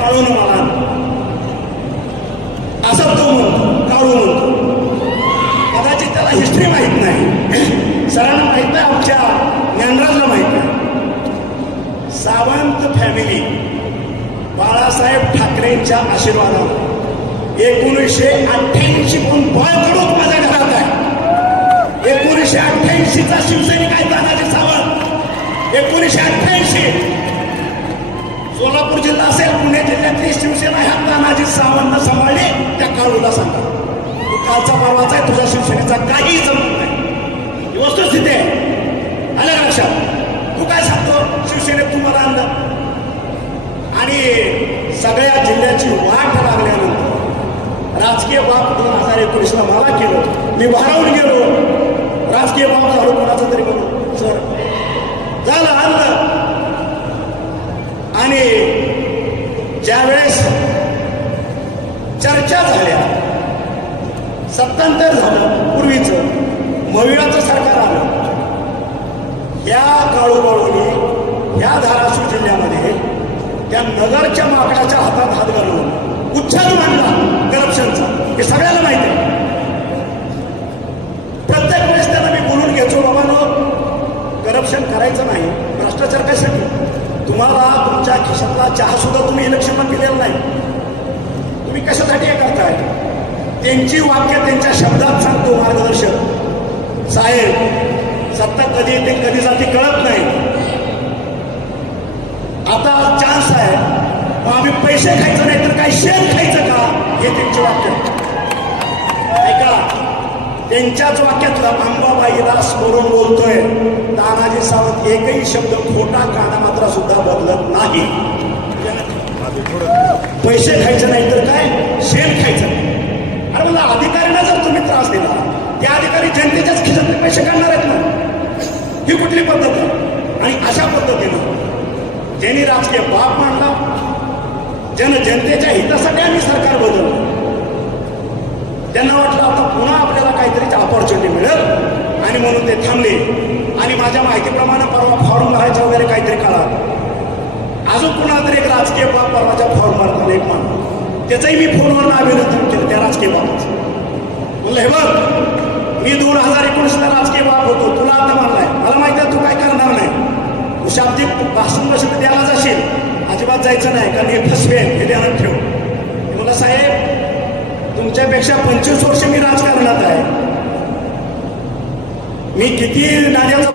काळून मला असं तो म्हणतो, काळू म्हणतो. कदाचित त्याला हिस्ट्री माहित नाही, सरांना माहित नाही, आमच्या ज्ञानराजला माहित नाही. सावंत फॅमिली बाळासाहेब ठाकरेंच्या आशीर्वादाने 1988 पासून बळकडून माझ्या घरात आहे. 1988चा शिवसैनिक आहे तानाजी सावंत. 1988 सोलापूर जिल्हा असेल, पुणे जिल्ह्यातली शिवसेना ह्या तानाजी सावंत सांभाळली. त्या काळूला सांगा तू कालचा परवाचा आहे, तुझ्या शिवसेनेचा काही जमत नाही. ही वस्तुस्थिती आहे. आलं का लक्षात? तू काय सांगतो शिवसेनेत तुम्हाला आणलं आणि सगळ्या जिल्ह्याची वाट लागल्यानंतर राजकीय बाब 2019ला मला केलं. मी भारावून गेलो, राजकीय बाब झालो कोणाचं तरी म्हणून. सर झालं आणलं. आणि ज्यावेळेस चर्चा झाल्या, सत्तांतर झालं, पूर्वीचं मविळाचं सरकार आलं. या काळूबाळूनी या धाराशिव जिल्ह्यामध्ये त्या नगरच्या माकडाच्या हातात हात घालून उच्छाद मांडला करप्शनचा. हे सगळ्याला माहिती आहे. प्रत्येक वेळेस त्यांना मी बोलून घ्यायचो, बाबांनो करप्शन करायचं नाही. भ्रष्टाचार कशासाठी? तुम्हाला तुमच्या खिशातला चहा सुद्धा तुम्ही इलेक्शनला पिलेला नाही. तुम्ही कशासाठी हे करताय? त्यांची वाक्य त्यांच्या शब्दात सांगतो मार्गदर्शक साहेब, सत्ता कधी येते कधी जाते कळत नाही. आता चान्स आहे, मग आम्ही पैसे खायचं नाही तर काय शेण खायचं का? हे त्यांचे वाक्य ऐका. त्यांच्याच वाक्यातलं अंबाबाईला स्मरून बोलतोय तानाजी सावंत. एकही शब्द खोटा काना मात्रा सुद्धा बदलत नाही. पैसे खायचं नाही तर काय शेण खायचं नाही. अरे मला अधिकाऱ्यांना जर तुम्ही त्रास दिला, त्या अधिकारी जनतेच्याच खिशातले पैसे काढणार आहेत ना? ही कुठली पद्धत आहे? आणि अशा पद्धतीनं ज्यांनी राजकीय बाप मांडला, जनतेच्या हितासाठी आम्ही सरकार बदललं. त्यांना वाटलं आता पुन्हा आपल्याला काहीतरी ऑपॉर्च्युनिटी मिळेल आणि म्हणून ते थांबले. आणि माझ्या माहितीप्रमाणे परवा फॉर्म भरायचा वगैरे काहीतरी काळा अजून कुणाला तरी एक राजकीय बाप परवाच्या फॉर्म भरताना एक माणूस, त्याचंही मी फोनवर अभिनंदन केलं त्या राजकीय बापाचं. म्हणलं हे बघ, मी 2019ला राजकीय बाप होतो, तुला आता मानलाय, मला माहिती आहे तू काय करणार नाही. तू शाब्दिक भाषण बसत द्यायला जाशील, अजिबात जायचं नाही, कारण हे फसवेल, हे ध्यानात ठेव. मला साहेब तुमच्यापेक्षा 25 वर्ष मी राजकारणात आहे. मी किती नाण्याचा